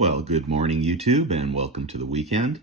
Well, good morning, YouTube, and welcome to the weekend.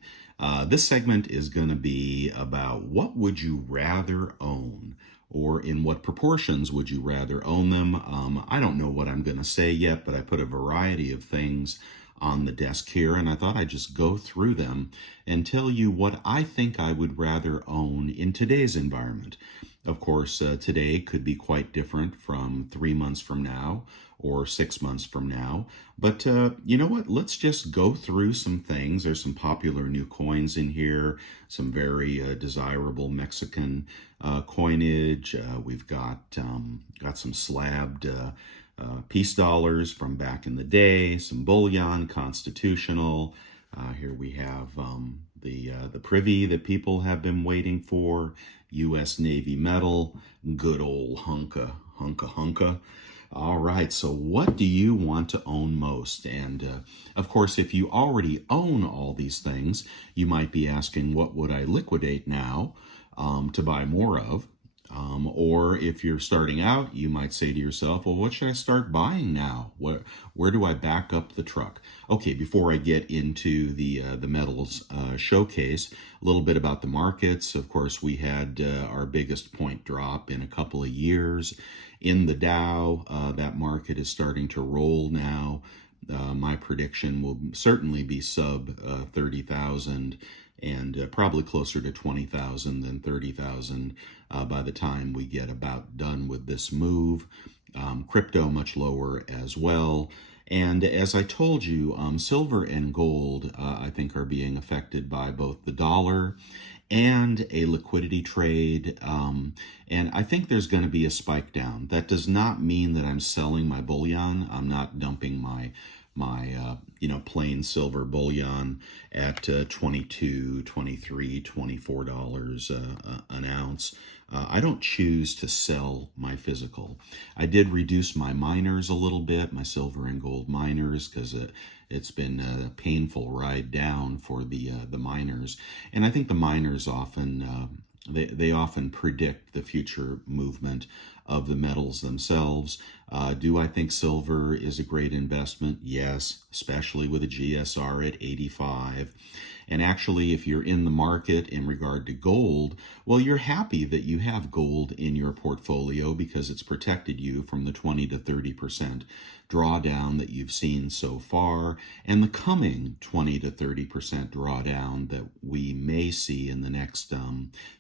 This segment is going to be about what would you rather own, or in what proportions would you rather own them. I don't know what I'm going to say yet, but I put a variety of things on the desk here, and I thought I'd just go through them and tell you what I think I would rather own in today's environment. Of course, today could be quite different from 3 months from now or 6 months from now. But you know what? Let's just go through some things. There's some popular new coins in here, some very desirable Mexican coinage. We've got some slabbed peace dollars from back in the day, some bullion, constitutional. Here we have the privy that people have been waiting for, U.S. Navy medal, good old hunka. All right, so what do you want to own most? And of course, if you already own all these things, you might be asking, what would I liquidate now to buy more of? Or if you're starting out, you might say to yourself, well, what should I start buying now? Where do I back up the truck? Okay, before I get into the metals showcase, a little bit about the markets. Of course, we had our biggest point drop in a couple of years. In the Dow, that market is starting to roll now. My prediction will certainly be sub 30,000 and probably closer to 20,000 than 30,000 by the time we get about done with this move. Crypto much lower as well. And as I told you, silver and gold, I think, are being affected by both the dollar and a liquidity trade. And I think there's going to be a spike down. That does not mean that I'm selling my bullion. I'm not dumping my plain silver bullion at $22, $23, $24 an ounce. I don't choose to sell my physical. I did reduce my miners a little bit, my silver and gold miners, because it's been a painful ride down for the miners. And I think the miners often they often predict the future movement of the metals themselves. Do I think silver is a great investment? Yes, especially with a GSR at 85. And actually, if you're in the market in regard to gold, well, you're happy that you have gold in your portfolio because it's protected you from the 20 to 30% drawdown that you've seen so far, and the coming 20 to 30% drawdown that we may see in the next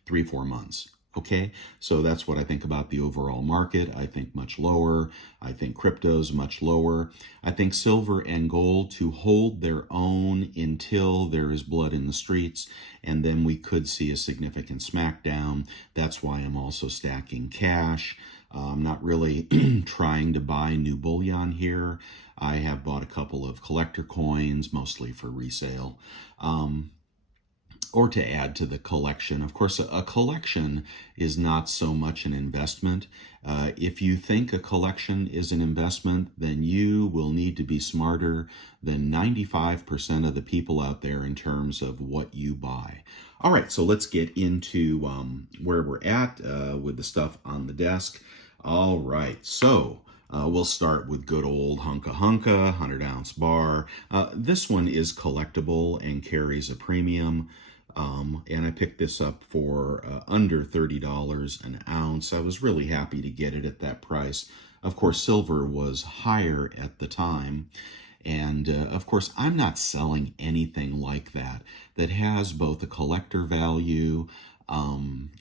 3-4 months. Okay, so that's what I think about the overall market. I think much lower. I think crypto's much lower. I think silver and gold to hold their own until there is blood in the streets, and then we could see a significant smackdown. That's why I'm also stacking cash. I'm not really trying to buy new bullion here. I have bought a couple of collector coins, mostly for resale. Or to add to the collection. Of course, a collection is not so much an investment. If you think a collection is an investment, then you will need to be smarter than 95% of the people out there in terms of what you buy. All right, so let's get into where we're at with the stuff on the desk. All right, so we'll start with good old hunka 100-ounce bar. This one is collectible and carries a premium. And I picked this up for under $30 an ounce. I was really happy to get it at that price. Of course, silver was higher at the time. And of course, I'm not selling anything like that has both a collector value and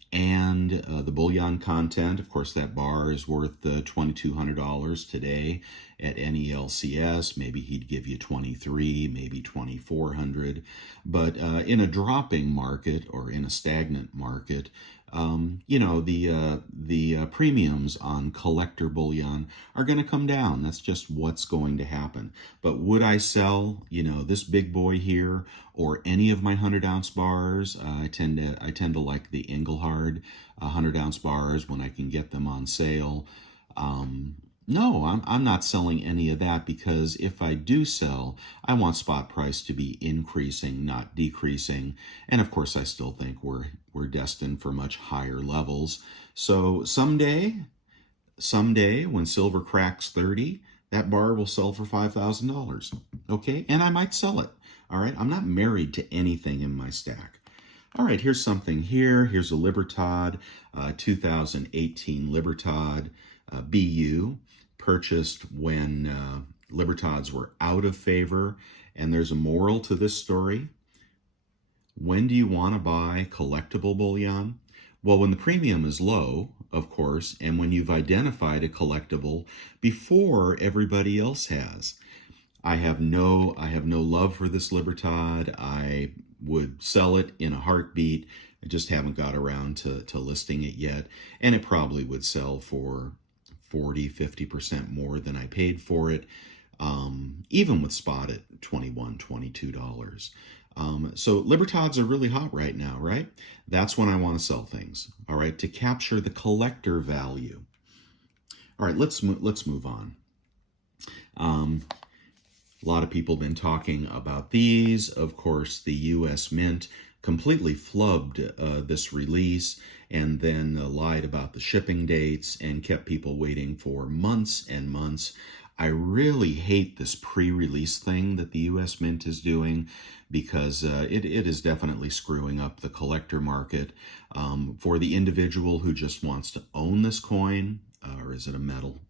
the bullion content. Of course, that bar is worth $2,200 today at NELCS. Maybe he'd give you 23, maybe 2,400. But in a dropping market or in a stagnant market, the premiums on collector bullion are going to come down. That's just what's going to happen. But would I sell, this big boy here or any of my 100-ounce bars? I tend to like the Engelhard 100-ounce bars when I can get them on sale. No, I'm not selling any of that, because if I do sell, I want spot price to be increasing, not decreasing. And of course, I still think we're destined for much higher levels. So someday when silver cracks 30, That bar will sell for $5,000. Okay, and I might sell it. All right, I'm not married to anything in my stack. All right, here's something here. Here's a Libertad, 2018 Libertad BU, purchased when Libertads were out of favor. And there's a moral to this story. When do you want to buy collectible bullion? Well, when the premium is low, of course, and when you've identified a collectible before everybody else has. I have no love for this Libertad. I would sell it in a heartbeat. I just haven't got around to listing it yet. And it probably would sell for 40-50% more than I paid for it, even with spot at $21-22. So Libertads are really hot right now, right? That's when I want to sell things, all right, to capture the collector value. All right, let's move on. A lot of people have been talking about these. Of course, the U.S. Mint completely flubbed this release and then lied about the shipping dates and kept people waiting for months and months. I really hate this pre-release thing that the U.S. Mint is doing because it is definitely screwing up the collector market. For the individual who just wants to own this coin, or is it a metal?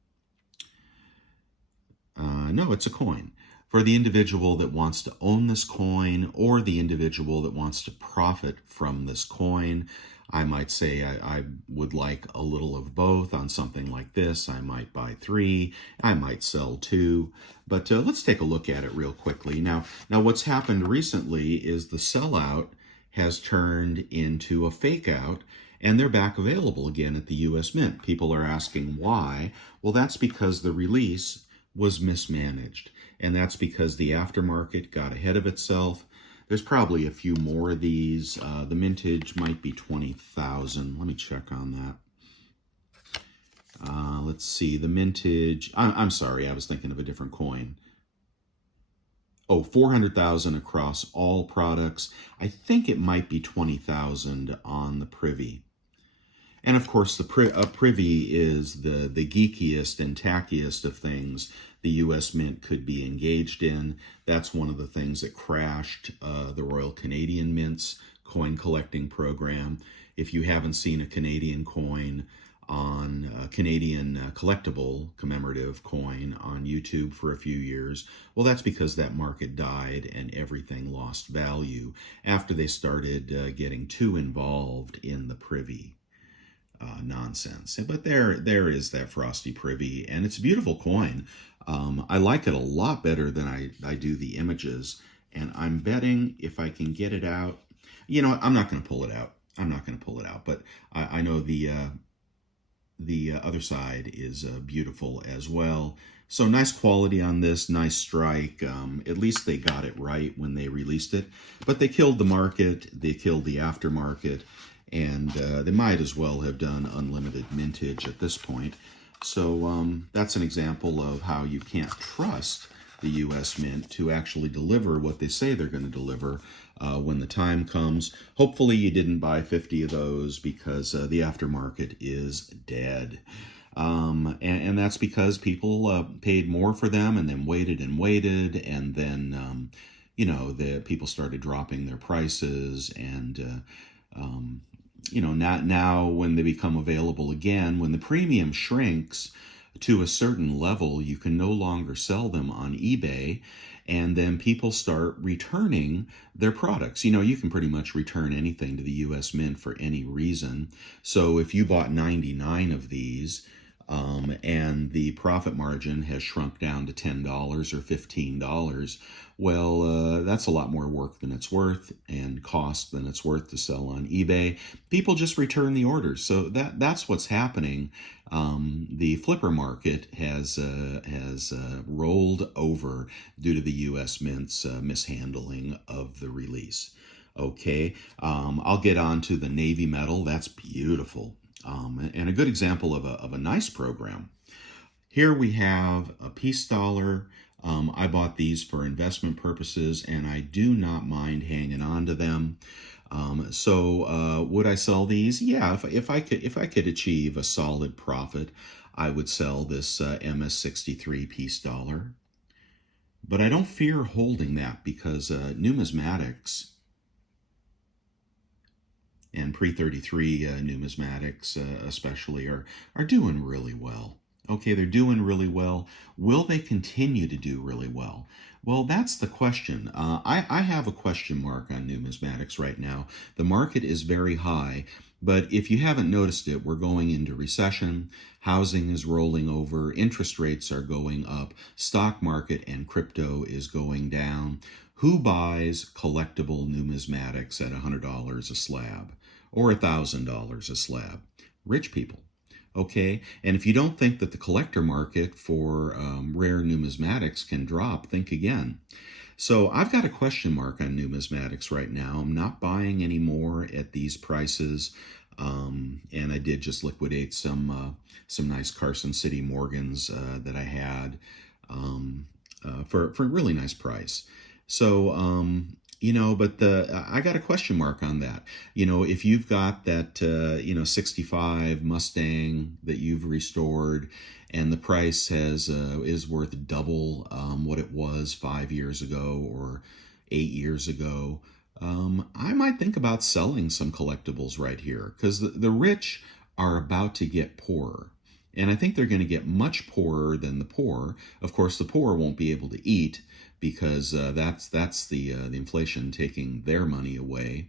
No, it's a coin. For the individual that wants to own this coin or the individual that wants to profit from this coin, I might say I would like a little of both on something like this. I might buy 3, I might sell 2, but let's take a look at it real quickly. Now what's happened recently is the sellout has turned into a fake out, and they're back available again at the U.S. Mint. People are asking why. Well, that's because the release was mismanaged, and that's because the aftermarket got ahead of itself. There's probably a few more of these. The mintage might be 20,000. Let me check on that. Let's see, the mintage, I'm sorry, I was thinking of a different coin. Oh, 400,000 across all products. I think it might be 20,000 on the privy. And of course, the privy is the geekiest and tackiest of things the U.S. Mint could be engaged in. That's one of the things that crashed the Royal Canadian Mint's coin collecting program. If you haven't seen a Canadian coin on a Canadian collectible commemorative coin on YouTube for a few years, well, that's because that market died and everything lost value after they started getting too involved in the privy nonsense. But there is that frosty privy, and it's a beautiful coin. I like it a lot better than I do the images, and I'm betting if I can get it out, I'm not going to pull it out. But I know the other side is beautiful as well. So nice quality on this, nice strike. At least they got it right when they released it. But they killed the market, they killed the aftermarket, and they might as well have done unlimited mintage at this point. So that's an example of how you can't trust the U.S. Mint to actually deliver what they say they're going to deliver when the time comes. Hopefully you didn't buy 50 of those because the aftermarket is dead. And that's because people paid more for them and then waited, and then the people started dropping their prices, and now when they become available again, when the premium shrinks to a certain level, you can no longer sell them on eBay, and then people start returning their products. You can pretty much return anything to the U.S. Mint for any reason. So if you bought 99 of these, and the profit margin has shrunk down to $10 or $15, well, that's a lot more work than it's worth and cost than it's worth to sell on eBay. People just return the orders. So that's what's happening. The flipper market has rolled over due to the U.S. Mint's mishandling of the release. Okay, I'll get on to the Navy metal. That's beautiful. And a good example of a nice program. Here we have a peace dollar. I bought these for investment purposes, and I do not mind hanging on to them. So would I sell these? Yeah, if I could achieve a solid profit, I would sell this MS-63 piece dollar. But I don't fear holding that because numismatics and pre-33 numismatics especially are doing really well. Okay, they're doing really well. Will they continue to do really well? Well, that's the question. I have a question mark on numismatics right now. The market is very high, but if you haven't noticed it, we're going into recession. Housing is rolling over. Interest rates are going up. Stock market and crypto is going down. Who buys collectible numismatics at $100 a slab or $1,000 a slab? Rich people. Okay, and if you don't think that the collector market for rare numismatics can drop, think again. So I've got a question mark on numismatics right now. I'm not buying any more at these prices, and I did just liquidate some nice Carson City Morgans that I had for a really nice price. So but I got a question mark on that. If you've got that 65 Mustang that you've restored, and the price is worth double what it was 5 years ago or 8 years ago, I might think about selling some collectibles right here because the rich are about to get poorer. And I think they're going to get much poorer than the poor. Of course, the poor won't be able to eat because that's the inflation taking their money away.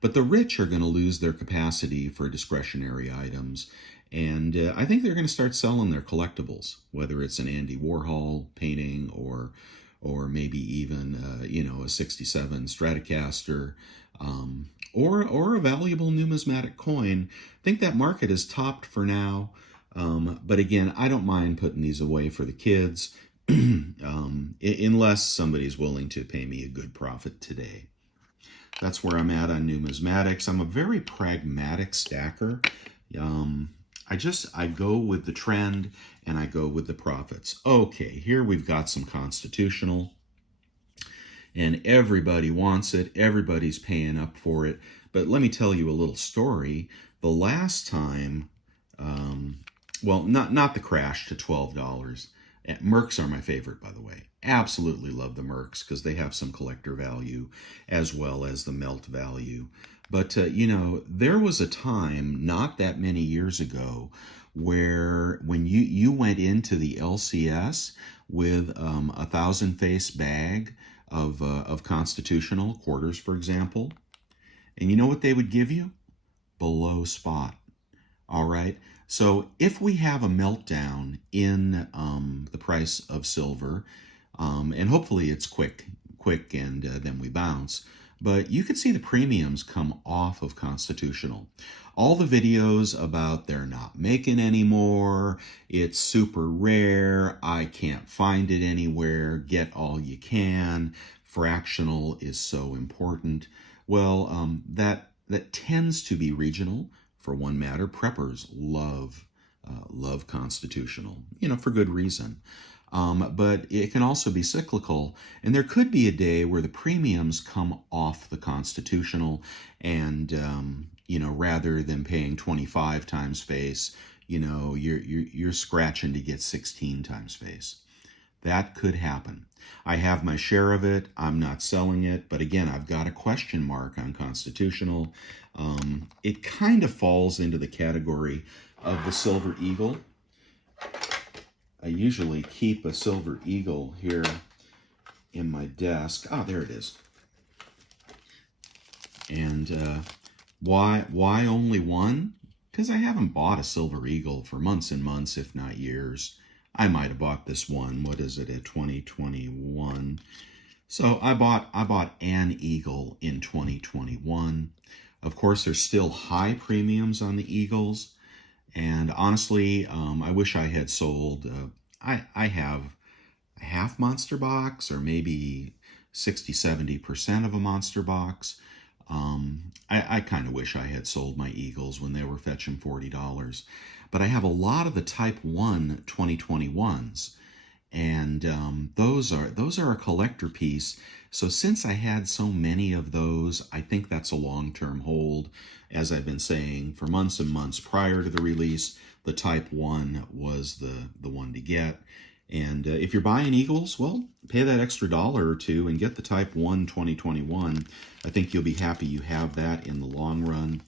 But the rich are going to lose their capacity for discretionary items. And I think they're going to start selling their collectibles, whether it's an Andy Warhol painting or maybe even a '67 Stratocaster or a valuable numismatic coin. I think that market is topped for now. But again, I don't mind putting these away for the kids unless somebody's willing to pay me a good profit today. That's where I'm at on numismatics. I'm a very pragmatic stacker. I go with the trend and I go with the profits. Okay, here we've got some constitutional, and everybody wants it. Everybody's paying up for it. But let me tell you a little story. The last time, not the crash to $12. Mercs are my favorite, by the way. Absolutely love the Mercs because they have some collector value as well as the melt value. But, there was a time not that many years ago where when you went into the LCS with a 1,000-face bag of constitutional quarters, for example, and you know what they would give you? Below spot. All right. So if we have a meltdown in the price of silver, and hopefully it's quick, and then we bounce, but you could see the premiums come off of constitutional. All the videos about they're not making anymore, it's super rare, I can't find it anywhere, get all you can, fractional is so important. Well, that tends to be regional. For one matter, preppers love constitutional, for good reason. But it can also be cyclical, and there could be a day where the premiums come off the constitutional, and rather than paying 25 times face, you're scratching to get 16 times face. That could happen. I have my share of it. I'm not selling it. But again, I've got a question mark on constitutional. It kind of falls into the category of the Silver Eagle. I usually keep a Silver Eagle here in my desk. Ah, there it is. And why only one? Because I haven't bought a Silver Eagle for months and months, if not years. I might have bought this one. What is it, at 2021? So I bought an Eagle in 2021. Of course, there's still high premiums on the Eagles. And honestly, I wish I had sold. I have a half monster box, or maybe 60-70% of a monster box. I kind of wish I had sold my Eagles when they were fetching $40. But I have a lot of the Type 1 2021s, and those are a collector piece. So since I had so many of those, I think that's a long-term hold. As I've been saying for months and months prior to the release, the Type 1 was the one to get. And if you're buying Eagles, well, pay that extra dollar or two and get the Type 1 2021. I think you'll be happy you have that in the long run.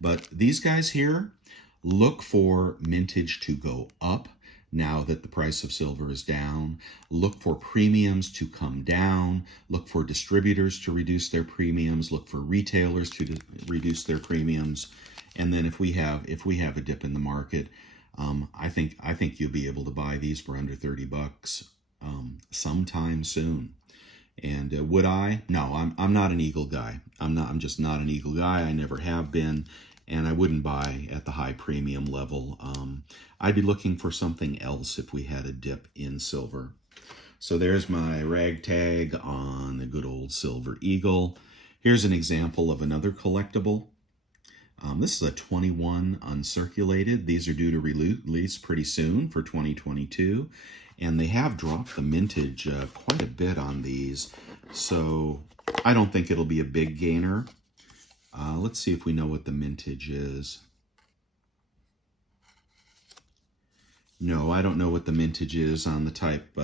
But these guys here, look for mintage to go up now that the price of silver is down. Look for premiums to come down. Look for distributors to reduce their premiums. Look for retailers to reduce their premiums. And then if we have a dip in the market, I think you'll be able to buy these for under $30 sometime soon. And would I? No, I'm not an Eagle guy. I'm just not an Eagle guy. I never have been, and I wouldn't buy at the high premium level. I'd be looking for something else if we had a dip in silver. So there's my ragtag on the good old Silver Eagle. Here's an example of another collectible. This is a 21 uncirculated. These are due to release pretty soon for 2022. And they have dropped the mintage quite a bit on these. So I don't think it'll be a big gainer. Let's see if we know what the mintage is. No, I don't know what the mintage is on the type,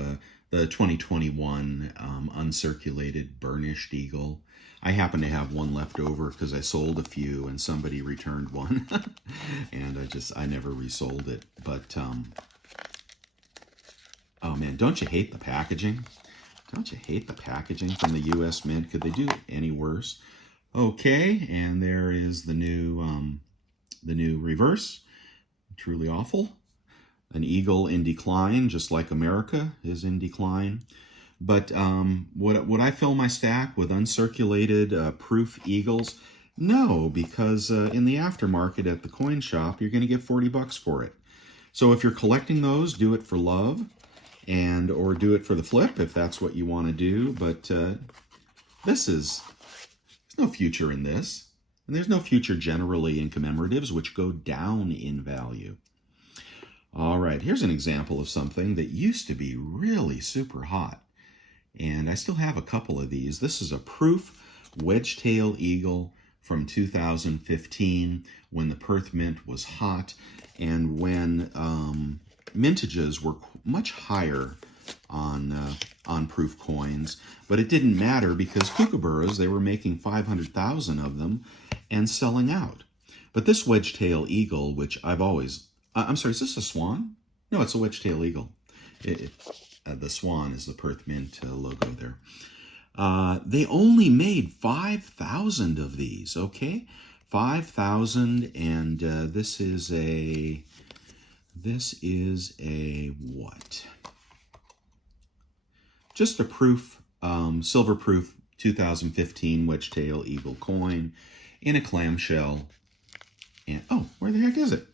the 2021 uncirculated burnished Eagle. I happen to have one left over because I sold a few and somebody returned one. And I never resold it. But, oh man, don't you hate the packaging? Don't you hate the packaging from the U.S. Mint? Could they do any worse? Okay, and there is the new reverse. Truly awful. An eagle in decline, just like America is in decline. But would I fill my stack with uncirculated proof eagles? No, because in the aftermarket at the coin shop, you're going to get $40 for it. So if you're collecting those, do it for love, or do it for the flip if that's what you want to do. But there's no future in this, and there's no future generally in commemoratives, which go down in value. All right, here's an example of something that used to be really super hot. And I still have a couple of these. This is a proof wedge-tail eagle from 2015 when the Perth Mint was hot and when mintages were much higher on proof coins. But it didn't matter because kookaburras, they were making 500,000 of them and selling out. But this wedge-tail eagle, which I've always... I'm sorry, is this a swan? No, it's a wedge-tail eagle. The swan is the Perth Mint logo there. They only made 5,000 of these, okay? 5,000, and this is a what? Just a proof, silver proof 2015 wedge-tail eagle coin in a clamshell. And oh, where the heck is it?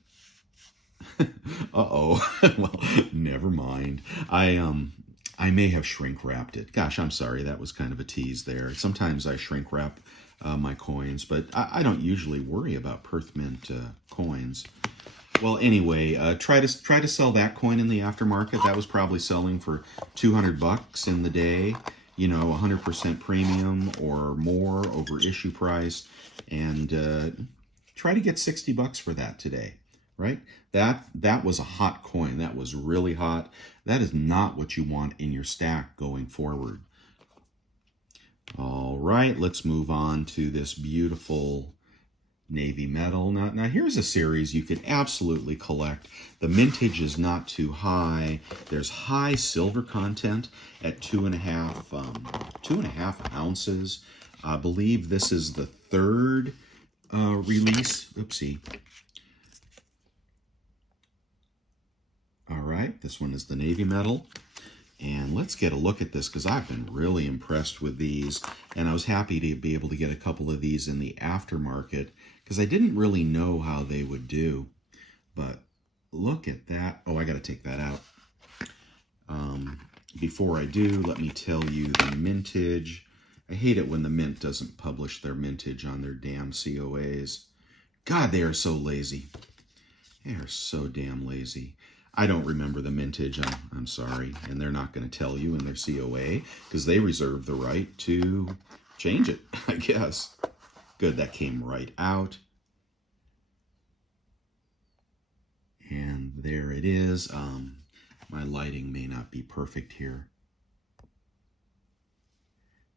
Uh-oh. Well, never mind. I may have shrink wrapped it. Gosh, I'm sorry. That was kind of a tease there. Sometimes I shrink wrap my coins, but I don't usually worry about Perth Mint coins. Well, anyway, try to sell that coin in the aftermarket. That was probably selling for $200 in the day. You know, 100% premium or more over issue price, and try to get $60 for that today. Right? That was a hot coin. That was really hot. That is not what you want in your stack going forward. All right, let's move on to this beautiful navy metal. Now here's a series you could absolutely collect. The mintage is not too high. There's high silver content at 2.5 ounces. I believe this is the third release. Oopsie. All right, this one is the navy metal. And let's get a look at this because I've been really impressed with these. And I was happy to be able to get a couple of these in the aftermarket because I didn't really know how they would do. But look at that. Oh, I got to take that out. Before I do, let me tell you the mintage. I hate it when the Mint doesn't publish their mintage on their damn COAs. God, they are so lazy. They are so damn lazy. I don't remember the mintage, I'm sorry, and they're not going to tell you in their COA because they reserve the right to change it, I guess. Good, that came right out. And there it is. My lighting may not be perfect here.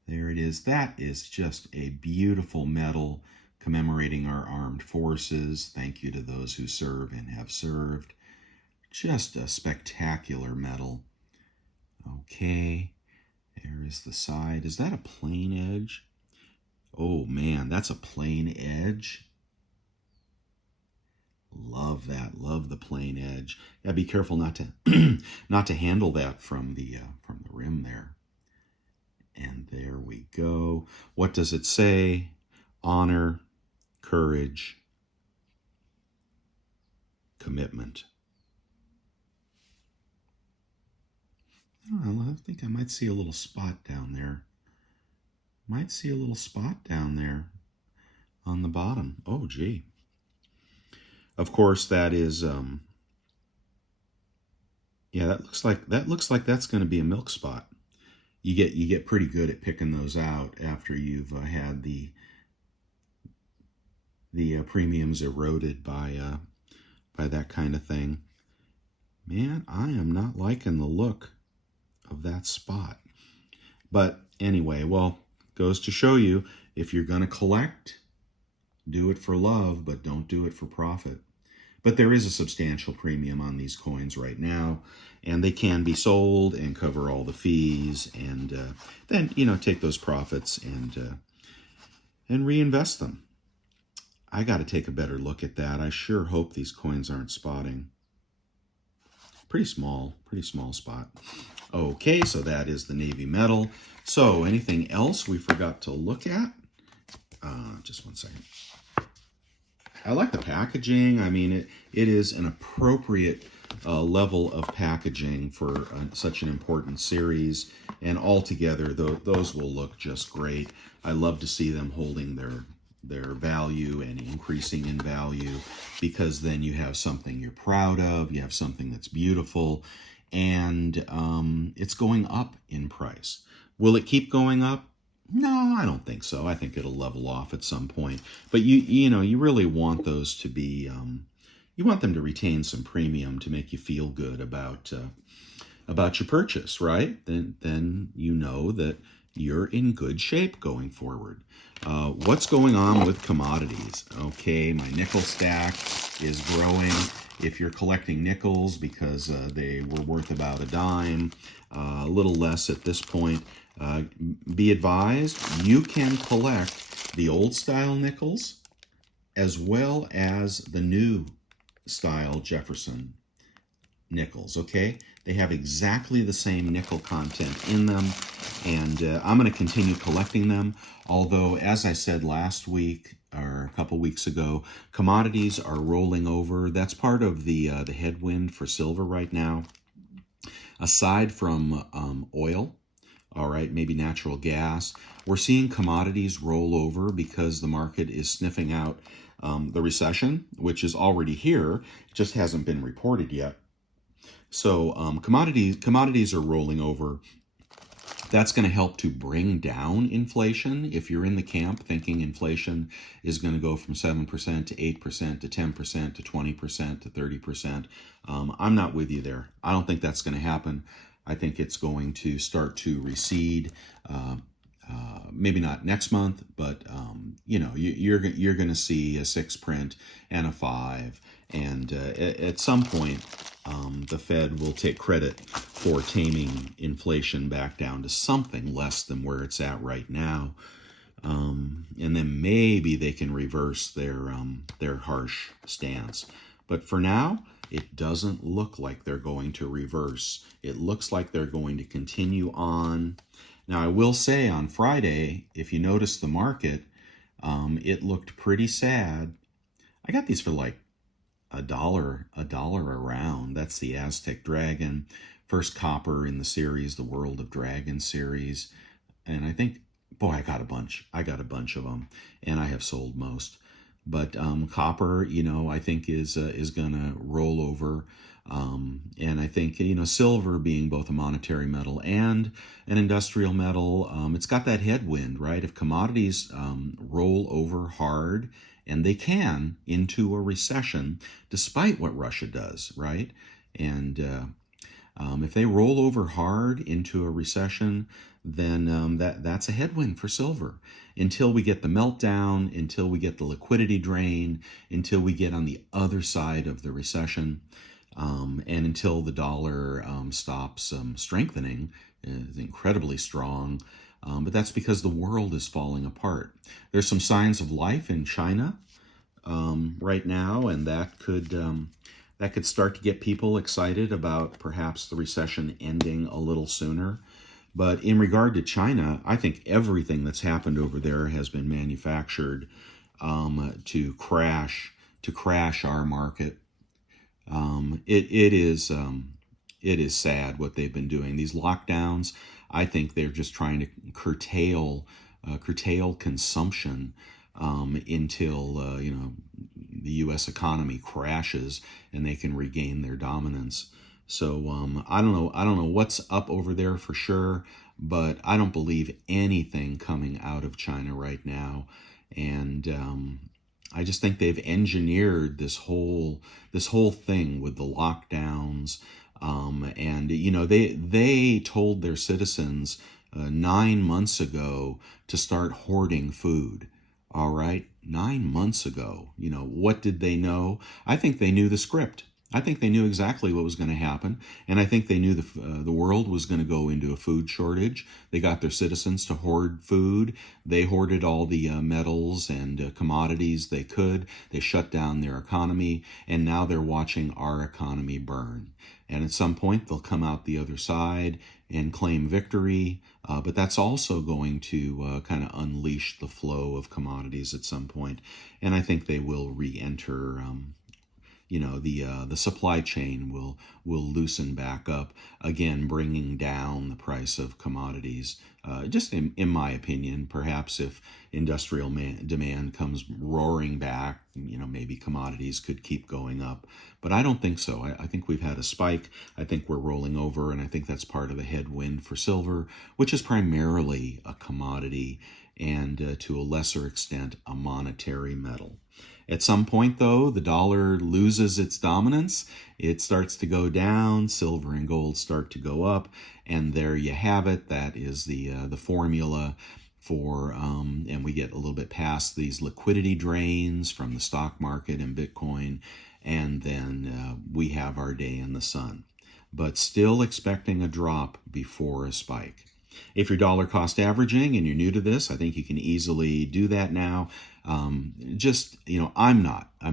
There it is. That is just a beautiful medal commemorating our armed forces. Thank you to those who serve and have served. Just a spectacular medal. Okay, there is the side. Is that a plain edge? Oh man, that's a plain edge. Love that. Love the plain edge. Yeah, be careful not to not to handle that from the rim there. And there we go. What does it say? Honor, courage, commitment. I don't know. I think I might see a little spot down there. Might see a little spot down there on the bottom. Oh, gee. Of course, that is. Yeah, that looks like that's going to be a milk spot. You get pretty good at picking those out after you've had the premiums eroded by that kind of thing. Man, I am not liking the look of that spot. But anyway, well, goes to show you, if you're going to collect, do it for love, but don't do it for profit. But there is a substantial premium on these coins right now, and they can be sold and cover all the fees, and then take those profits and reinvest them. I got to take a better look at that. I sure hope these coins aren't spotting. Pretty small spot. Okay, so that is the Navy medal. So anything else we forgot to look at? Just one second. I like the packaging. I mean, it is an appropriate level of packaging for such an important series. And altogether, those will look just great. I love to see them holding their value and increasing in value, because then you have something you're proud of. You have something that's beautiful, and it's going up in price. Will it keep going up? No, I don't think so. I think it'll level off at some point. But you really want those to be, you want them to retain some premium to make you feel good about your purchase, right? Then you know that you're in good shape going forward. What's going on with commodities? Okay, my nickel stack is growing. If you're collecting nickels because they were worth about a dime, a little less at this point, be advised, you can collect the old style nickels as well as the new style Jefferson nickels, okay? They have exactly the same nickel content in them, and I'm going to continue collecting them, although, as I said last week, or a couple weeks ago, commodities are rolling over. That's part of the headwind for silver right now. Aside from oil, all right, maybe natural gas, we're seeing commodities roll over because the market is sniffing out the recession, which is already here, just hasn't been reported yet. So commodities are rolling over. That's going to help to bring down inflation. If you're in the camp thinking inflation is going to go from 7% to 8% to 10% to 20% to 30%, I'm not with you there. I don't think that's going to happen. I think it's going to start to recede. Maybe not next month, but you're going to see a 6 print and a 5, and at some point, the Fed will take credit for taming inflation back down to something less than where it's at right now, and then maybe they can reverse their harsh stance. But for now, it doesn't look like they're going to reverse. It looks like they're going to continue on. Now, I will say on Friday, if you notice the market, it looked pretty sad. I got these for like a dollar a round. That's the Aztec Dragon, first copper in the series, the World of Dragon series. And I think, boy, I got a bunch of them, and I have sold most. But copper, I think is going to roll over. And I think, silver being both a monetary metal and an industrial metal, it's got that headwind, right? If commodities roll over hard, and they can, into a recession, despite what Russia does, right? And if they roll over hard into a recession, then that's a headwind for silver until we get the meltdown, until we get the liquidity drain, until we get on the other side of the recession, and until the dollar stops strengthening. It's incredibly strong. But that's because the world is falling apart. There's some signs of life in China right now, and that could start to get people excited about perhaps the recession ending a little sooner. But in regard to China, I think everything that's happened over there has been manufactured to crash our market. It is sad what they've been doing. These lockdowns, I think they're just trying to curtail consumption until the U.S. economy crashes and they can regain their dominance. So I don't know what's up over there for sure, but I don't believe anything coming out of China right now, and I just think they've engineered this whole thing with the lockdowns, and they told their citizens 9 months ago to start hoarding food. All right, 9 months ago. What did they know? I think they knew the script. I think they knew exactly what was going to happen, and I think they knew the world was going to go into a food shortage. They got their citizens to hoard food. They hoarded all the metals and commodities they could. They shut down their economy, and now they're watching our economy burn. And at some point, they'll come out the other side and claim victory, but that's also going to kind of unleash the flow of commodities at some point, and I think they will re-enter. The supply chain will loosen back up again, bringing down the price of commodities. Just in my opinion, perhaps if industrial demand comes roaring back, maybe commodities could keep going up. But I don't think so. I think we've had a spike. I think we're rolling over, and I think that's part of the headwind for silver, which is primarily a commodity and to a lesser extent a monetary metal. At some point, though, the dollar loses its dominance. It starts to go down. Silver and gold start to go up, and there you have it. That is the formula for, and we get a little bit past these liquidity drains from the stock market and Bitcoin, and then we have our day in the sun. But still expecting a drop before a spike. If you're dollar cost averaging and you're new to this, I think you can easily do that now. I'm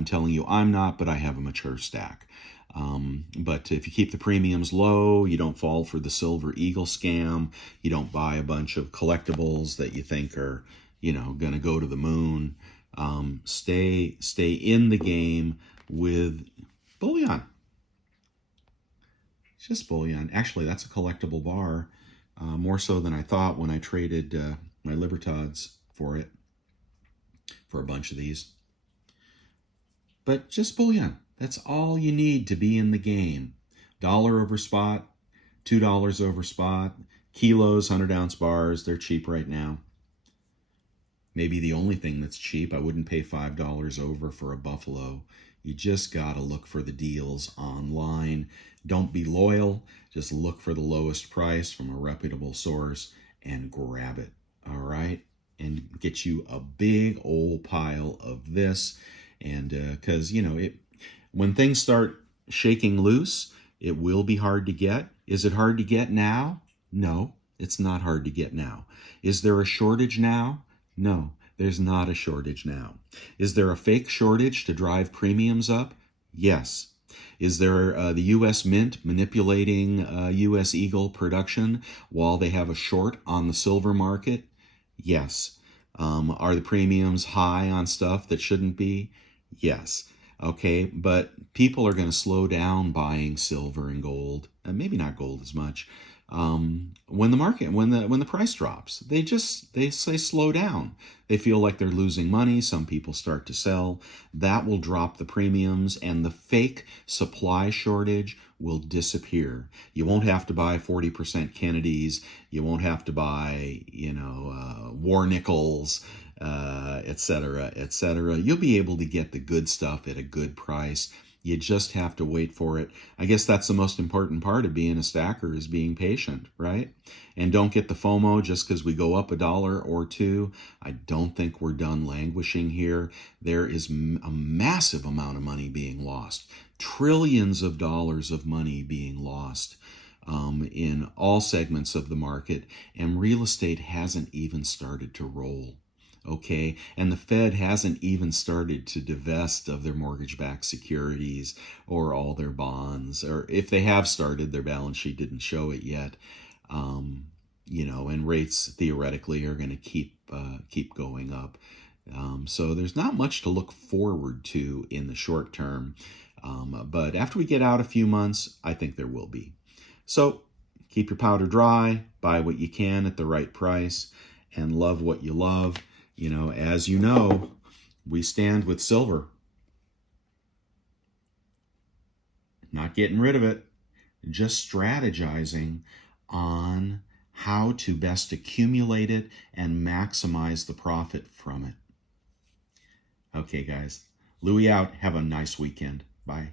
telling you I'm not, but I have a mature stack. But if you keep the premiums low, you don't fall for the Silver Eagle scam, you don't buy a bunch of collectibles that you think are, going to go to the moon. Stay in the game with bullion. It's just bullion. Actually, that's a collectible bar. More so than I thought when I traded my Libertads for it, for a bunch of these. But just bullion. That's all you need to be in the game. $1 over spot, $2 over spot, kilos, 100-ounce bars, they're cheap right now. Maybe the only thing that's cheap, I wouldn't pay $5 over for a buffalo. You just got to look for the deals online. Don't be loyal. Just look for the lowest price from a reputable source and grab it. All right? And get you a big old pile of this. And because, when things start shaking loose, it will be hard to get. Is it hard to get now? No, it's not hard to get now. Is there a shortage now? No, there's not a shortage now. Is there a fake shortage to drive premiums up? Yes. Is there the U.S. Mint manipulating U.S. Eagle production while they have a short on the silver market? Yes. Are the premiums high on stuff that shouldn't be? Yes. Okay, but people are going to slow down buying silver and gold, maybe not gold as much, when the price drops. They say slow down. They feel like they're losing money. Some people start to sell. That will drop the premiums, and the fake supply shortage will disappear. You won't have to buy 40% Kennedys. You won't have to buy, war nickels, et cetera, et cetera. You'll be able to get the good stuff at a good price. You just have to wait for it. I guess that's the most important part of being a stacker, is being patient, right? And don't get the FOMO just because we go up $1 or $2. I don't think we're done languishing here. There is a massive amount of money being lost, trillions of dollars of money being lost in all segments of the market, and real estate hasn't even started to roll. Okay, and the Fed hasn't even started to divest of their mortgage-backed securities or all their bonds, or if they have started, their balance sheet didn't show it yet. And rates theoretically are going to keep going up. So there's not much to look forward to in the short term. But after we get out a few months, I think there will be. So keep your powder dry, buy what you can at the right price, and love what you love. As you know, we stand with silver. Not getting rid of it, just strategizing on how to best accumulate it and maximize the profit from it. Okay, guys. Louie out. Have a nice weekend. Bye.